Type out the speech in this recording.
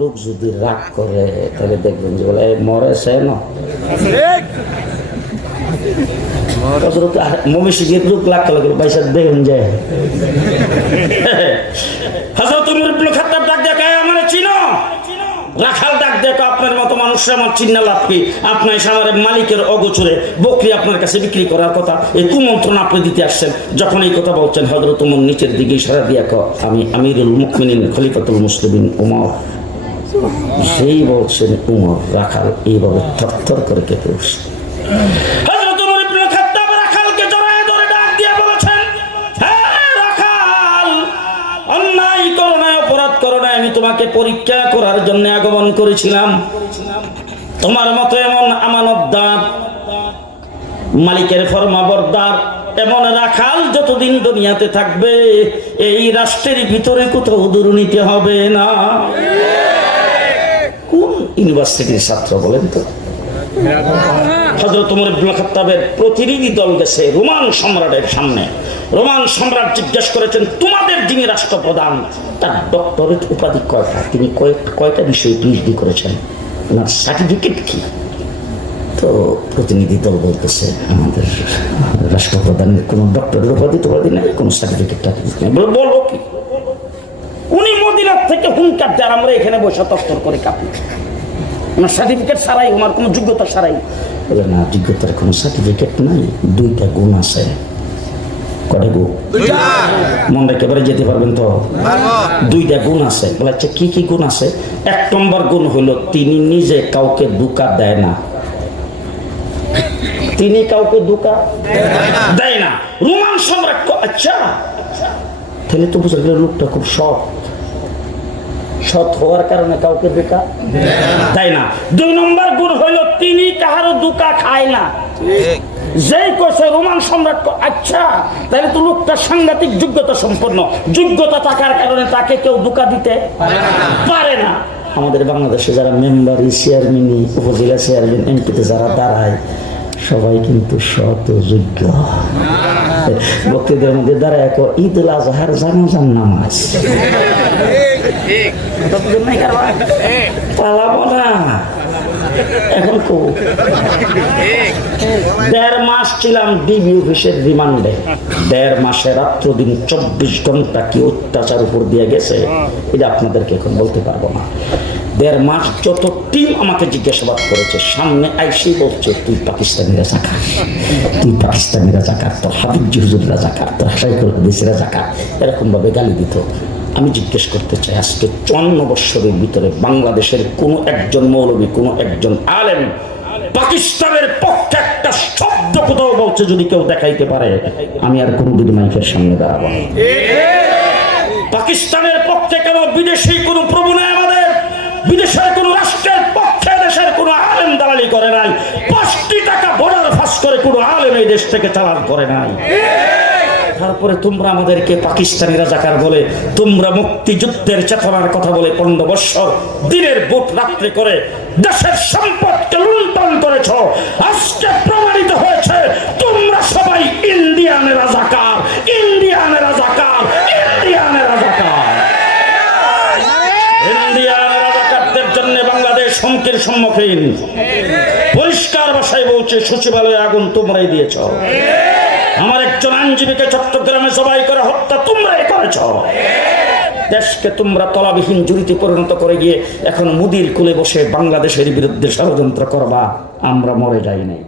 লোক যদি রাগ করে তাহলে দেখবেন যে বলে মরে সে না। মমিষি লোক লাগ লাগল পয়সা দেখুন যায়। হাজার তুমি খাতার ডাক দেখায় আমার চিনো? রাখাল ডাক দেখো আপনার মতো মানুষরা আমার চিন্না লাভ কি? আপনার মালিকের অগোচরে বকরি আপনার কাছে বিক্রি করার কথা এই কুমন্ত্রণ আপনি দিতে আসছেন? যখন এই কথা বলছেন হজরত উমর নিচের দিকে ইশারা দিয়া আমি আমিরুল মুকমিনিন খলিফাতুল মুসলিমিন উমর। সেই বলছেন উমর রাখাল এইভাবে থরথর করে কেঁপে উঠছে। হযরত ওমর ইবনে খাত্তাব রাখালকে জড়ায় ধরে ডাক দিয়ে বলেছেন, "হ্যাঁ, রাখাল, অন্যায় করো অপরাধ করো আমি তোমাকে পরীক্ষা করার জন্য আগমন করেছিলাম। তোমার মতো এমন আমানতদার মালিকের ফরমাবরদার এমন রাখাল যতদিন দুনিয়াতে থাকবে এই রাষ্ট্রের ভিতরে কোথাও দুর্নীতি হবে না। ইউনিভার্সিটির ছাত্র বলেন তো। হজরত উমর প্রতিনিধি দল গেছে রোমান সম্রাটের সামনে। রোমান সম্রাট জিজ্ঞেস করেছেন তোমাদের যিনি রাষ্ট্রপ্রধান তার ডক্টরেট উপাধি কয়টা? তিনি কয়টা বিষয়ে পিএইচডি করেছেন। ওনার সার্টিফিকেট কি? তো প্রতিনিধি দল বলতেছে আমাদের রাষ্ট্রপ্রধানের কোনো ডক্টরের উপাধি উপাধি নাই কোনো সার্টিফিকেট নেই। বলে, কি? উনি মদিনার থেকে হুঙ্কার দেন আমরা এখানে বসে তত্তর করে কাঁপি। ওনার সার্টিফিকেট ছাড়াই ওনার কোনো যোগ্যতা ছাড়াই। বলে না যোগ্যতার কোনো সার্টিফিকেট নাই দুইটা গুণ আছে। কটা গুণ মনে একেবারে যেতে পারবেন তো? দুইটা গুণ আছে। বলে আচ্ছা কি কি গুণ আছে? এক নম্বর গুণ হলো তিনি নিজে কাউকে দুকা দেয় না। তিনি কাউকে দুকা দেয় না। রোমান সম্রাট আচ্ছা। তাহলে তো বুঝা গেল লোকটা খুব সৎ। সৎ হওয়ার কারণে কাউকে দুকা তাই না? দুই নম্বর গুণ হইল তিনি কাহারও দুকা খায় না। যেই কইছে রোমান সম্রাট আচ্ছা তাহলে তো লোকটা সাংঘাতিক যোগ্যতা সম্পন্ন। যোগ্যতা থাকার কারণে তাকে কেউ দুকা দিতে পারে না। আমাদের বাংলাদেশে যারা মেম্বার চেয়ারম্যান উপজেলা চেয়ারম্যান এমপিতে যারা দাঁড়ায় সবাই কিন্তু সৎ ও যোগ্য। বক্তৃদের মধ্যে দাঁড়ায় এক ঈদ উল আজহার জানাজান নামাজ। পালাবো না। এখন কো। দেড় মাস ছিলাম ডিবি অফিসের রিমান্ডে। দেড় মাসে রাত্র দিন চব্বিশ ঘণ্টা কি অত্যাচার উপর দিয়ে গেছে এটা আপনাদেরকে এখন বলতে পারব না। দেড় মাস যত টিম আমাকে জিজ্ঞাসাবাদ করেছে সামনে আইসি বলছে তুই পাকিস্তানি রাজাকার তুই পাকিস্তানি রাজাকার তোর হাবিব জিহুজুর রাজাকার তোর হাসাইকুল হাদিস রাজাকার এরকম ভাবে গালি দিত। আমি জিজ্ঞেস করতে চাই, আজকে চুয়ান্ন বৎসরের ভিতরে বাংলাদেশের কোনো একজন মৌলবী, কোনো একজন আলেম পাকিস্তানের পক্ষে একটা শব্দ কোথাও বলছে যদি কেউ দেখাইতে পারে, আমি আর কোনোদিন মাইকের সামনে দাঁড়াবো পাকিস্তানের পক্ষে কেন বিদেশি কোনো প্রভু নাই আমাদের? বিদেশের কোন রাষ্ট্রের পক্ষে দেশের কোন আলেম দালালি করে নাই। পাঁচটি টাকা বর্ডার ফাঁস করে কোনো আলেম এই দেশ থেকে চালান করে নাই। তারপরে তোমরা আমাদেরকে পাকিস্তানি রাজাকার বলে, তোমরা মুক্তিযুদ্ধের চেতনার কথা বলে পনেরো বৎসর, দিনের বুট রাত্রে করে দেশের সম্পদকে লুণ্ঠন করেছ। আজকে প্রমাণিত হয়েছে, তোমরা সবাই ইন্ডিয়ানের রাজাকার ইন্ডিয়ানের রাজাকার ইন্ডিয়ানের রাজাকার। ইন্ডিয়ান রাজাকারদের জন্য বাংলাদেশ হুমকির সম্মুখীন। পরিষ্কার ভাষায় বলছে, সচিবালয়ে আগুন তোমরাই দিয়েছ। আমার একজন আইনজীবীকে চট্টগ্রামে সবাই করে হত্যা তোমরাই করেছ। দেশকে তোমরা তলাবিহীন জুড়িতে পরিণত করে গিয়ে এখন মুদির কুলে বসে বাংলাদেশের বিরুদ্ধে ষড়যন্ত্র করবা, আমরা মরে যাই নাই।